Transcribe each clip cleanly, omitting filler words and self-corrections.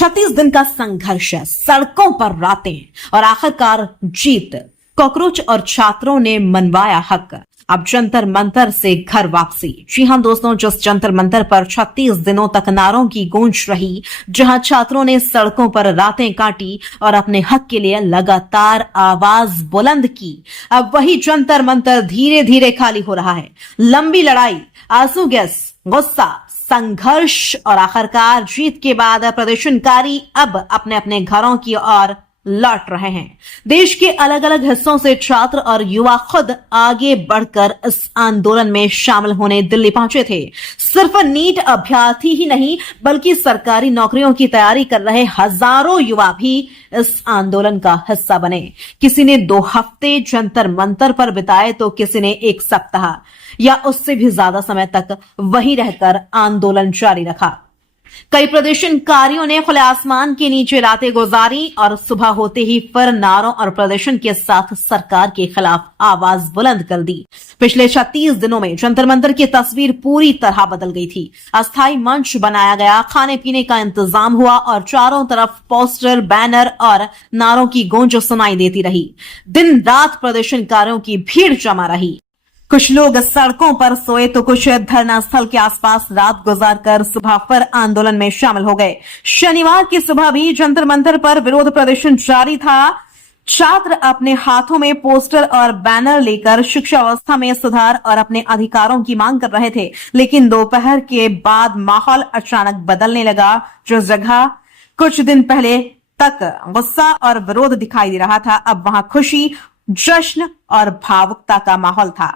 36 दिन का संघर्ष, सड़कों पर रातें और आखिरकार जीत। कॉकरोच और छात्रों ने मनवाया हक। अब जंतर मंतर से घर वापसी। जी हां दोस्तों, जिस जंतर मंतर पर 36 दिनों तक नारों की गूंज रही, जहां छात्रों ने सड़कों पर रातें काटी और अपने हक के लिए लगातार आवाज बुलंद की, अब वही जंतर मंतर धीरे धीरे खाली हो रहा है। लंबी लड़ाई, आंसू गैस, गुस्सा, संघर्ष और आखिरकार जीत के बाद प्रदर्शनकारी अब अपने अपने घरों की ओर लौट रहे हैं। देश के अलग अलग हिस्सों से छात्र और युवा खुद आगे बढ़कर इस आंदोलन में शामिल होने दिल्ली पहुंचे थे। सिर्फ नीट अभ्यर्थी ही नहीं, बल्कि सरकारी नौकरियों की तैयारी कर रहे हजारों युवा भी इस आंदोलन का हिस्सा बने। किसी ने 2 हफ्ते जंतर मंतर पर बिताए तो किसी ने 1 सप्ताह या उससे भी ज्यादा समय तक वहीं रहकर आंदोलन जारी रखा। कई प्रदर्शनकारियों ने खुले आसमान के नीचे रातें गुजारी और सुबह होते ही फिर नारों और प्रदर्शन के साथ सरकार के खिलाफ आवाज बुलंद कर दी। पिछले 36 दिनों में जंतर मंतर की तस्वीर पूरी तरह बदल गई थी। अस्थायी मंच बनाया गया, खाने पीने का इंतजाम हुआ और चारों तरफ पोस्टर, बैनर और नारों की गूंज सुनाई देती रही। दिन रात प्रदर्शनकारियों की भीड़ जमा रही। कुछ लोग सड़कों पर सोए तो कुछ धरना स्थल के आसपास रात गुजारकर सुबह फिर आंदोलन में शामिल हो गए। शनिवार की सुबह भी जंतर मंतर पर विरोध प्रदर्शन जारी था। छात्र अपने हाथों में पोस्टर और बैनर लेकर शिक्षा व्यवस्था में सुधार और अपने अधिकारों की मांग कर रहे थे। लेकिन दोपहर के बाद माहौल अचानक बदलने लगा। जिस जगह कुछ दिन पहले तक गुस्सा और विरोध दिखाई दे रहा था, अब वहां खुशी, जश्न और भावुकता का माहौल था।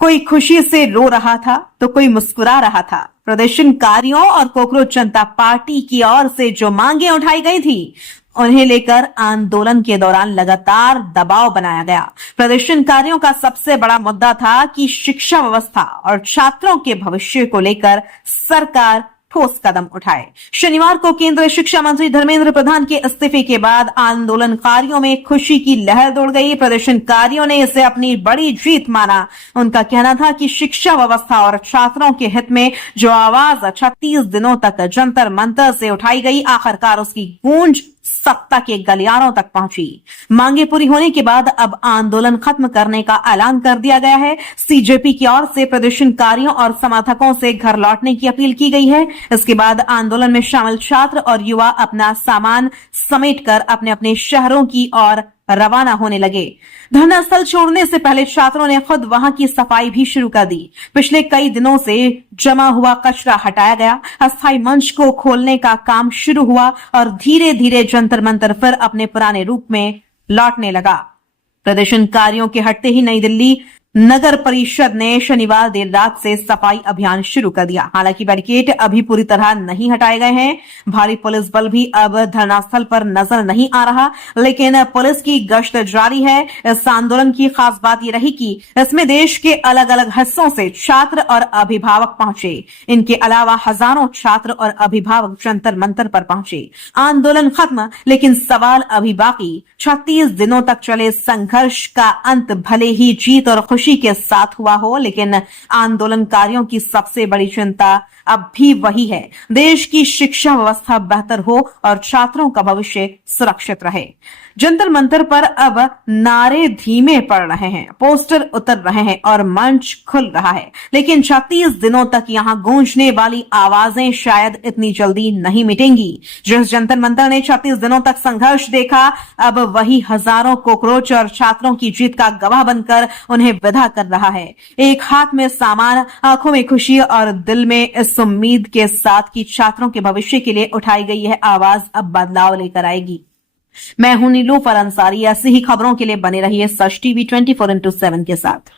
कोई खुशी से रो रहा था तो कोई मुस्कुरा रहा था। प्रदर्शनकारियों और कॉकरोच जनता पार्टी की ओर से जो मांगे उठाई गई थी, उन्हें लेकर आंदोलन के दौरान लगातार दबाव बनाया गया। प्रदर्शनकारियों का सबसे बड़ा मुद्दा था कि शिक्षा व्यवस्था और छात्रों के भविष्य को लेकर सरकार ठोस कदम उठाए। शनिवार को केंद्रीय शिक्षा मंत्री धर्मेंद्र प्रधान के इस्तीफे के बाद आंदोलनकारियों में खुशी की लहर दौड़ गई। प्रदर्शनकारियों ने इसे अपनी बड़ी जीत माना। उनका कहना था कि शिक्षा व्यवस्था और छात्रों के हित में जो आवाज 36 दिनों तक जंतर मंतर से उठाई गई, आखिरकार उसकी गूंज सत्ता के गलियारों तक पहुंची। मांगे पूरी होने के बाद अब आंदोलन खत्म करने का ऐलान कर दिया गया है। सीजेपी की ओर से प्रदर्शनकारियों और समर्थकों से घर लौटने की अपील की गई है। इसके बाद आंदोलन में शामिल छात्र और युवा अपना सामान समेटकर अपने अपने शहरों की ओर रवाना होने लगे। धरना स्थल छोड़ने से पहले छात्रों ने खुद वहां की सफाई भी शुरू कर दी। पिछले कई दिनों से जमा हुआ कचरा हटाया गया। अस्थायी मंच को खोलने का काम शुरू हुआ और धीरे धीरे जंतर मंतर फिर अपने पुराने रूप में लौटने लगा। प्रदर्शनकारियों के हटते ही नई दिल्ली नगर परिषद ने शनिवार देर रात से सफाई अभियान शुरू कर दिया। हालांकि बैरिकेड अभी पूरी तरह नहीं हटाए गए हैं। भारी पुलिस बल भी अब धरनास्थल पर नजर नहीं आ रहा, लेकिन पुलिस की गश्त जारी है। इस आंदोलन की खास बात यह रही कि इसमें देश के अलग अलग हिस्सों से छात्र और अभिभावक पहुंचे। इनके अलावा हजारों छात्र और अभिभावक जंतर मंतर पर पहुंचे। आंदोलन खत्म, लेकिन सवाल अभी बाकी। 36 दिनों तक चले संघर्ष का अंत भले ही जीत और खुशी के साथ हुआ हो, लेकिन आंदोलनकारियों की सबसे बड़ी चिंता अब भी वही है, देश की शिक्षा व्यवस्था बेहतर हो और छात्रों का भविष्य सुरक्षित रहे। जंतर मंतर पर अब नारे धीमे पड़ रहे हैं, पोस्टर उतर रहे हैं और मंच खुल रहा है, लेकिन 36 दिनों तक यहां गूंजने वाली आवाजें शायद इतनी जल्दी नहीं मिटेंगी। जिस जंतर मंतर ने 36 दिनों तक संघर्ष देखा, अब वही हजारों कॉकरोच और छात्रों की जीत का गवाह बनकर उन्हें विदा कर रहा है। एक हाथ में सामान, आंखों में खुशी और दिल में इस उम्मीद के साथ कि छात्रों के भविष्य के लिए उठाई गई यह आवाज अब बदलाव लेकर आएगी। मैं हूं नीलूफर अंसारी। ऐसी ही खबरों के लिए बने रहिए सच टीवी 24x7 के साथ।